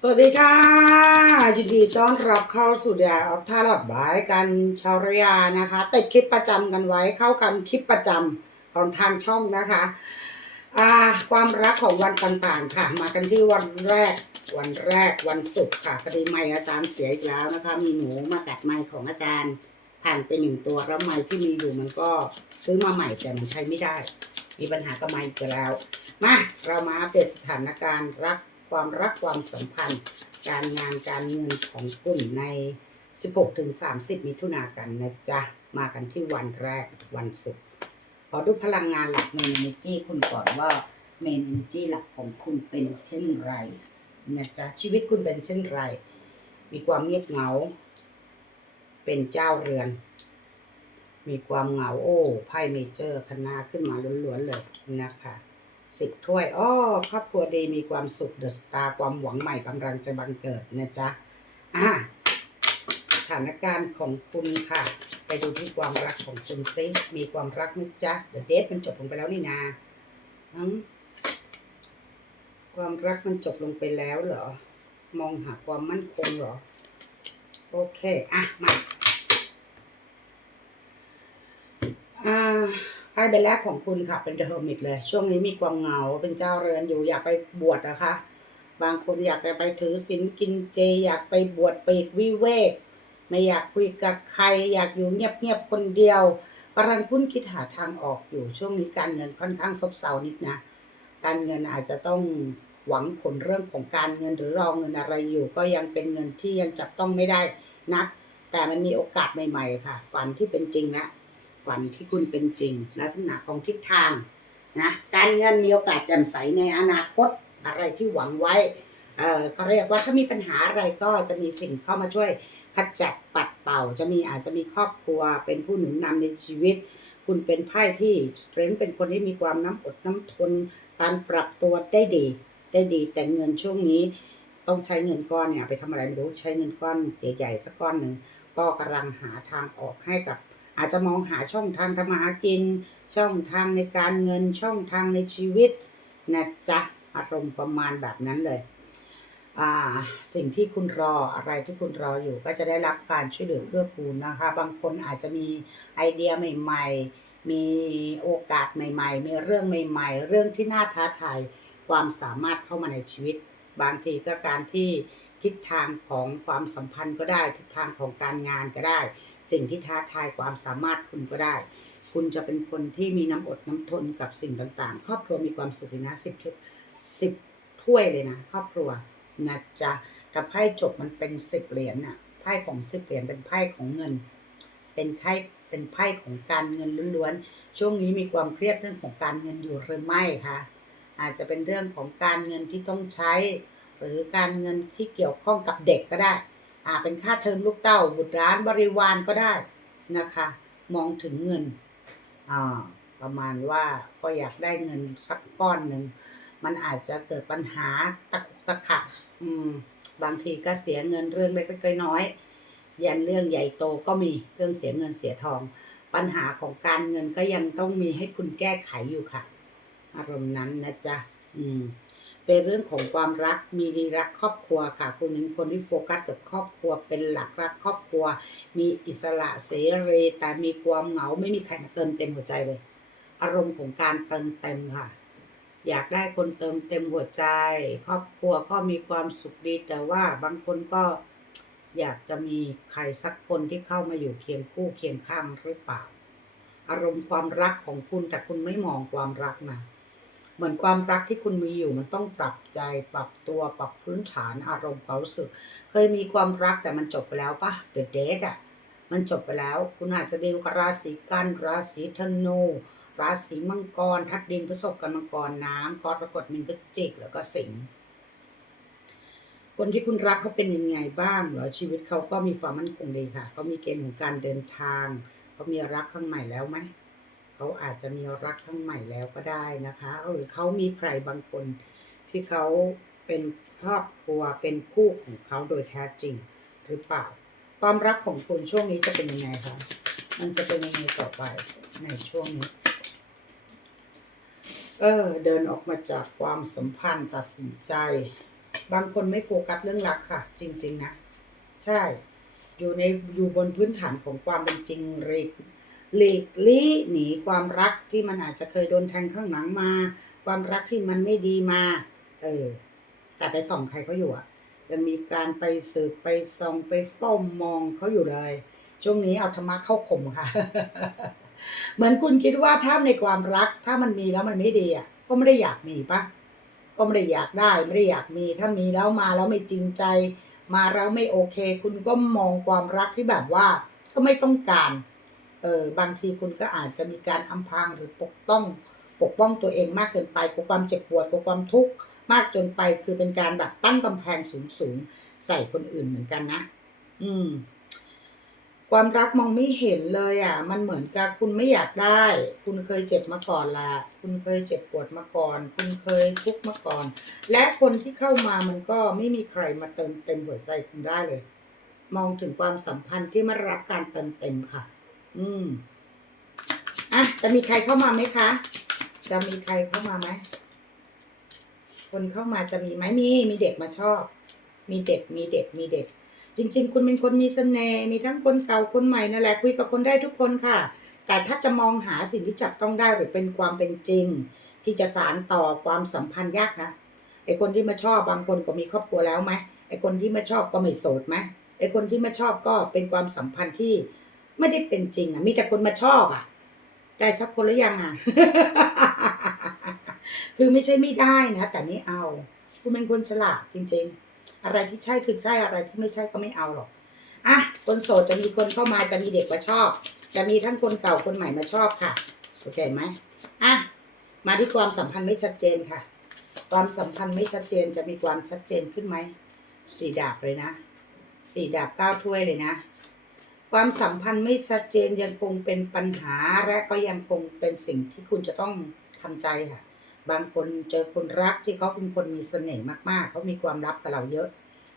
สวัสดีค่ะ ยินดีต้อนรับเข้าสู่เดียออฟท่าหลอดบายกันชาวระยานะคะติดคลิปประจำกันไว้เข้ากันคลิปประจำของทางช่องนะคะอ่าความรักของวันต่างๆค่ะ มากันที่วันแรกวันแรกวันศุกร์ค่ะพอดีไม่อาจารย์เสียอีกแล้วนะคะ มีหนูมากัดไม้ของอาจารย์ผ่านไปหนึ่งตัวแล้วไม้ที่มีอยู่มันก็ซื้อมาใหม่แต่มันใช้ไม่ได้ มีปัญหากับไม้อีกแล้วมาเรามาอัปเดตสถานการณ์รัก ความรักความสัมพันธ์ การงานการเงินของคุณใน 16ถึง30 มิถุนากันนะจ๊ะ มากันที่วันแรกวันศุกร์ขอดูพลังงานหลักเมนเนจี้คุณก่อนว่าเมนเนจี้หลักของคุณเป็นเช่นไรนะจ๊ะชีวิตคุณเป็นเช่นไร มีความเงียบเหงา เป็นเจ้าเรือน มีความเหงาโอ้ไพ่เมเจอร์คณะขึ้นมาล้วนๆเลยนะคะ สิบถ้วยอ้อครอบครัวดีมีความสุขเดอะสตาร์ความหวังใหม่กำลังจะบังเกิดนะจ๊ะอะสถานการณ์ของคุณค่ะ ไปดูที่ความรักของคุณซิมีความรักไหมจ๊ะเดอะเดทมันจบลงไปแล้วนี่นาความรักมันจบลงไปแล้วเหรอ มองหาความมั่นคงเหรอ โอเค อะ มาอ่า ไพ่ใบแรกของคุณค่ะเป็นเดอะเฮอร์มิตเลย ช่วงนี้มีความเหงาเป็นเจ้าเรือนอยู่อยากไปบวชนะคะ บางคนอยากจะไปถือศีลกินเจ อยากไปบวชไปอีกวิเวก ไม่อยากคุยกับใคร อยากอยู่เงียบๆคนเดียวกำลังคุ้นคิดหาทางออกอยู่ช่วงนี้การเงินค่อนข้างซบเซานิดนะ การเงินอาจจะต้องหวังผลเรื่องของการเงินหรือรอเงินอะไรอยู่ ก็ยังเป็นเงินที่ยังจับต้องไม่ได้นัก แต่มันมีโอกาสใหม่ ๆ ค่ะ ฝันที่เป็นจริงนะ ฝันที่คุณเป็นจริง ลักษณะของทิศทางนะการเงินมีโอกาสแจ่มใสในอนาคตอะไรที่หวังไว้เออเขาเรียกว่าถ้ามีปัญหาอะไรก็จะมีสิ่งเข้ามาช่วยขจัดปัดเป่าจะมีอาจจะมีครอบครัวเป็นผู้หนุนนำในชีวิต คุณเป็นไพ่ที่สเตรนเป็นคนที่มีความน้ำอดน้ำทน การปรับตัวได้ดี ได้ดีแต่เงินช่วงนี้ ต้องใช้เงินก้อนเนี่ยไปทำอะไรไม่รู้ใช้เงินก้อนใหญ่ๆสักก้อนหนึ่งก็กำลังหาทางออกให้กับ อาจจะมองหาช่องทางทำมาหากิน ช่องทางในการเงินช่องทางในชีวิตนะจ๊ะอารมณ์ประมาณแบบนั้นเลยอ่าสิ่งที่คุณรออะไรที่คุณรออยู่ก็จะได้รับการช่วยเหลือเพื่อกูลนะคะ บางคนอาจจะมีไอเดียใหม่ ๆ มีโอกาสใหม่ ๆ มีเรื่องใหม่ ๆ เรื่องที่น่าท้าทายความสามารถเข้ามาในชีวิต บางทีก็การที่ทิศทางของความสัมพันธ์ก็ได้ ทิศทางของการงานก็ได้ สิ่งที่ท้าทายความสามารถคุณก็ได้ คุณจะเป็นคนที่มีน้ำอดน้ำทนกับสิ่งต่างๆ ครอบครัวมีความสุขนะสิบสิบถ้วยเลยนะ ครอบครัวนะจ๊ะแต่ไพ่จบมันเป็นสิบเหรียญน่ะไพ่ของสิบเหรียญเป็นไพ่ของเงิน เป็นไพ่เป็นไพ่ของการเงินล้วนๆ ช่วงนี้มีความเครียดเรื่องของการเงินอยู่หรือไม่คะอาจจะเป็นเรื่องของการเงินที่ต้องใช้ หรือการเงินที่เกี่ยวข้องกับเด็กก็ได้ อ่าเป็นค่าเทอมลูกเต้า บุตรร้านบริวารก็ได้นะคะ มองถึงเงินอ่าประมาณว่าก็อยากได้เงินสักก้อนหนึ่ง มันอาจจะเกิดปัญหาตะคุกตะขักอืมบางทีก็เสียเงินเรื่องเล็กๆน้อยๆยันเรื่องใหญ่โตก็มีเรื่องเสียเงินเสียทอง ปัญหาของการเงินก็ยังต้องมีให้คุณแก้ไขอยู่ค่ะ อารมณ์นั้นนะจ๊ะอืม เป็นเรื่องของความรักมีรักครอบครัวค่ะคุณเป็นคนที่โฟกัสกับครอบครัวเป็นหลักรักครอบครัว มีอิสระเสรีแต่มีความเหงาไม่มีใครมาเติมเต็มหัวใจเลย อารมณ์ของการเติมเต็มค่ะ อยากได้คนเติมเต็มหัวใจ ครอบครัวก็มีความสุขดี แต่ว่าบางคนก็อยากจะมีใครสักคนที่เข้ามาอยู่เคียงคู่เคียงข้างหรือเปล่า อารมณ์ความรักของคุณแต่คุณไม่มองความรักนะ เหมือนความรักที่คุณมีอยู่มันต้องปรับใจปรับตัวปรับพื้นฐานอารมณ์ความรู้สึก เคยมีความรักแต่มันจบไปแล้วปะเดอะเดทอะมันจบไปแล้ว คุณอาจจะดีลกับราศีกันราศีธนูราศีมังกรทัดดินพฤษภกันมังกรน้ำกรกฎมีนพฤศจิกแล้วก็สิงห์คนที่คุณรักเขาเป็นยังไงบ้างเหรอชีวิตเขาก็มีความมั่นคงดีค่ะเขามีเกณฑ์ของการเดินทางเขามีรักข้างใหม่แล้วไหม เขาอาจจะมีรักครั้งใหม่แล้วก็ได้นะคะ หรือเขามีใครบางคนที่เขาเป็นครอบครัวเป็นคู่ของเขาโดยแท้จริงหรือเปล่า ความรักของคุณช่วงนี้จะเป็นยังไงคะมันจะเป็นยังไงต่อไปในช่วงนี้ เออ เดินออกมาจากความสัมพันธ์ตัดสินใจ บางคนไม่โฟกัสเรื่องรักค่ะ จริง ๆ นะ ใช่ อยู่ในอยู่บนพื้นฐานของความเป็นจริงหลีก หลีกลี่หนีความรักที่มันอาจจะเคยโดนแทงข้างหลังมา ความรักที่มันไม่ดีมา เออ แต่ไปส่องใครเขาอยู่อะยังมีการไปสืบไปส่องไปเฝ้ามองเขาอยู่เลย ช่วงนี้เอาธรรมะเข้าข่มค่ะ เหมือนคุณคิดว่าถ้าในความรักถ้ามันมีแล้วมันไม่ดีอะก็ไม่ได้อยากมีปะก็ไม่ได้อยากได้ไม่ได้อยากมี ถ้ามีแล้วมาแล้วไม่จริงใจ มาแล้วไม่โอเค คุณก็มองความรักที่แบบว่าก็ไม่ต้องการ เออบางทีคุณก็อาจจะมีการอำพรางหรือปกป้องปกป้องตัวเองมากเกินไปกลัวความเจ็บปวดกลัวความทุกข์มากจนไปคือเป็นการแบบตั้งกำแพงสูงๆใส่คนอื่นเหมือนกันนะ อืม ความรักมองไม่เห็นเลยอะ มันเหมือนกับคุณไม่อยากได้ คุณเคยเจ็บมาก่อนละคุณเคยเจ็บปวดมาก่อน คุณเคยทุกข์มาก่อน และคนที่เข้ามามันก็ไม่มีใครมาเติมเต็มหัวใจคุณได้เลย มองถึงความสัมพันธ์ที่ไม่รับการเติมเต็มค่ะ อืมอะจะมีใครเข้ามาไหมคะ จะมีใครเข้ามาไหมคนเข้ามาจะมีไหมมีมีเด็กมาชอบ มีเด็กมีเด็กมีเด็ก จริง ๆ คุณเป็นคนมีเสน่ห์มีทั้งคนเก่าคนใหม่นั่นแหละคุยกับคนได้ทุกคนค่ะ แต่ถ้าจะมองหาสิ่งที่จับต้องได้หรือเป็นความเป็นจริง ที่จะสารต่อความสัมพันธ์ยากนะไอคนที่มาชอบบางคนก็มีครอบครัวแล้วไหมไอคนที่มาชอบก็ไม่โสดไหมไอคนที่มาชอบก็เป็นความสัมพันธ์ที่ ไม่ได้เป็นจริงอะ มีแต่คนมาชอบอะ ได้สักคนหรือยังอะ คือไม่ใช่ไม่ได้นะ แต่ไม่เอา คุณเป็นคนฉลาดจริง ๆ อะไรที่ใช่คือใช่อะไรที่ไม่ใช่ก็ไม่เอาหรอกอะคนโสดจะมีคนเข้ามาจะมีเด็กมาชอบ จะมีทั้งคนเก่าคนใหม่มาชอบค่ะโอเคไหมอะมาที่ความสัมพันธ์ไม่ชัดเจนค่ะ ความสัมพันธ์ไม่ชัดเจนจะมีความชัดเจนขึ้นไหมสี่ดาบเลยนะสี่ดาบเก้าถ้วยเลยนะ ความสัมพันธ์ไม่ชัดเจนยังคงเป็นปัญหาและก็ยังคงเป็นสิ่งที่คุณจะต้องทำใจค่ะ บางคนเจอคนรักที่เขาเป็นคนมีเสน่ห์มากๆ เขามีความลับกับเราเยอะ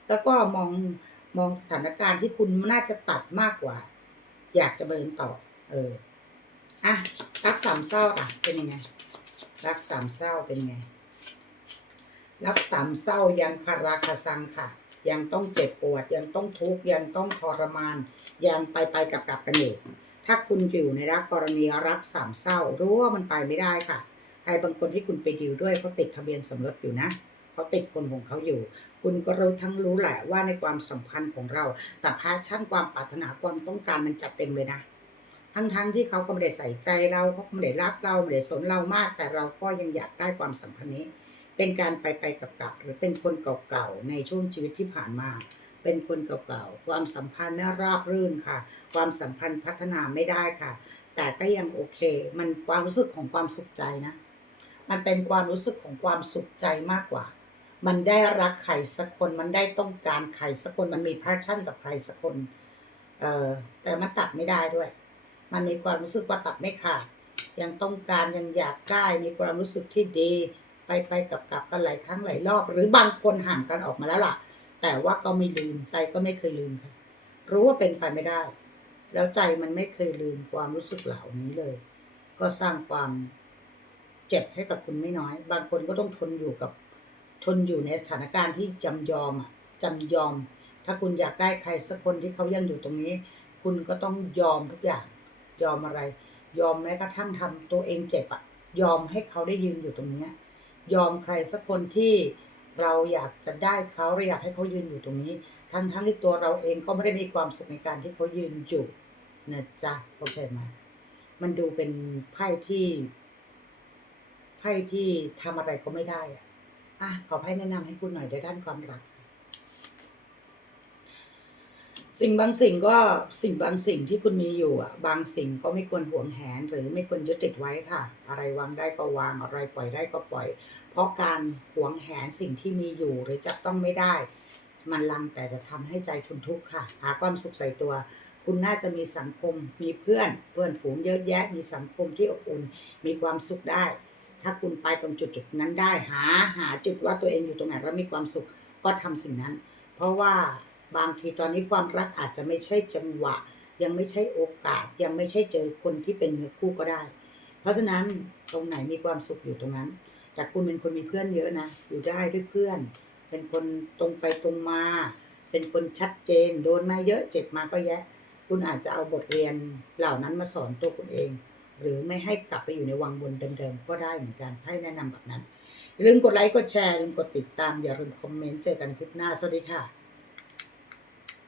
แล้วก็มองมองสถานการณ์ที่คุณน่าจะตัดมากกว่า อยากจะเดินต่อ เอออะรักสามเศร้าอะเป็นยังไงรักสามเศร้าเป็นไงรักสามเศร้ายังพาราคาซังค่ะ ยังต้องเจ็บปวด ยังต้องทุกข์ยังต้องทรมาน ยังไปไปกลับกลับกันอยู่ ถ้าคุณอยู่ในรักกรณีรักสามเศร้า รู้ว่ามันไปไม่ได้ค่ะ ใครบางคนที่คุณไปดิวด้วยเขาติดทะเบียนสมรสอยู่นะเขาติดคนของเขาอยู่ คุณก็รู้ทั้งรู้แหละว่าในความสัมพันธ์ของเรา แต่พาชั่นความปรารถนาความต้องการมันจัดเต็มเลยนะ ทั้งๆทที่เขาก็ไม่ได้ใส่ใจเราเขาก็ไม่ได้รักเราไม่ได้สนเรามาก แต่เราก็ยังอยากได้ความสัมพันธ์นี้ เป็นการไปไปกับกับหรือเป็นคนเก่าๆในช่วงชีวิตที่ผ่านมา เป็นคนเก่าๆ ความสัมพันธ์ไม่ราบรื่นค่ะ ความสัมพันธ์พัฒนาไม่ได้ค่ะ แต่ก็ยังโอเค มันความรู้สึกของความสุขใจนะ มันเป็นความรู้สึกของความสุขใจมากกว่า มันได้รักใครสักคน มันได้ต้องการใครสักคน มันมีพาชั่นกับใครสักคน เอ่อ แต่มันตัดไม่ได้ด้วย มันมีความรู้สึกว่าตัดไม่ขาด ยังต้องการยังอยากได้ มีความรู้สึกที่ดี ไปไปกับกับกันหลายครั้งหลายรอบ หรือบางคนห่างกันออกมาแล้วล่ะ แต่ว่าก็ไม่ลืมใจก็ไม่เคยลืมค่ะ รู้ว่าเป็นไปไม่ได้ แล้วใจมันไม่เคยลืมความรู้สึกเหล่านี้เลย ก็สร้างความเจ็บให้กับคุณไม่น้อย บางคนก็ต้องทนอยู่กับทนอยู่ในสถานการณ์ที่จำยอมอะจำยอม ถ้าคุณอยากได้ใครสักคนที่เขายังอยู่ตรงนี้ คุณก็ต้องยอมทุกอย่าง ยอมอะไร ยอมแม้กระทั่งทำตัวเองเจ็บอะ ยอมให้เขาได้ยืนอยู่ตรงเนี้ยยอมใครสักคนที่ เราอยากจะได้เขาเราอยากให้เขายืนอยู่ตรงนี้ ทั้งทั้งที่ตัวเราเองก็ไม่ได้มีความสุขในการที่เขายืนอยู่นะจ๊ะโอเคไหมมันดูเป็นไพ่ที่ไพ่ที่ทำอะไรก็ไม่ได้อะอะขอไพ่แนะนำให้คุณหน่อยในด้านความรัก สิ่งบางสิ่งก็สิ่งบางสิ่งที่คุณมีอยู่อะ บางสิ่งก็ไม่ควรห่วงแหนหรือไม่ควรยึดติดไว้ค่ะ อะไรวางได้ก็วางอะไรปล่อยได้ก็ปล่อย เพราะการห่วงแหนสิ่งที่มีอยู่หรือจับต้องไม่ได้ มันลังแต่จะทำให้ใจคุณทุกข์ค่ะ หาความสุขใส่ตัว คุณน่าจะมีสังคม มีเพื่อน เพื่อนฝูงเยอะแยะ มีสังคมที่อบอุ่น มีความสุขได้ ถ้าคุณไปตรงจุดจุดๆนั้นได้หาหาจุดว่าตัวเองอยู่ตรงไหนแล้วมีความสุขก็ทำสิ่งนั้น เพราะว่า บางทีตอนนี้ความรักอาจจะไม่ใช่จังหวะ ยังไม่ใช่โอกาส ยังไม่ใช่เจอคนที่เป็นเนื้อคู่ก็ได้ เพราะฉะนั้นตรงไหนมีความสุขอยู่ตรงนั้น แต่คุณเป็นคนมีเพื่อนเยอะนะ อยู่ได้ด้วยเพื่อน เป็นคนตรงไปตรงมา เป็นคนชัดเจน โดนมาเยอะเจ็บมาก็แยะ คุณอาจจะเอาบทเรียนเหล่านั้นมาสอนตัวคุณเอง หรือไม่ให้กลับไปอยู่ในวังวนเดิมๆก็ได้เหมือนกันให้แนะนำแบบนั้นอย่าลืมกดไลค์กดแชร์ลืมกดติดตามอย่าลืมคอมเมนต์เจอกันคลิปหน้าสวัสดีค่ะ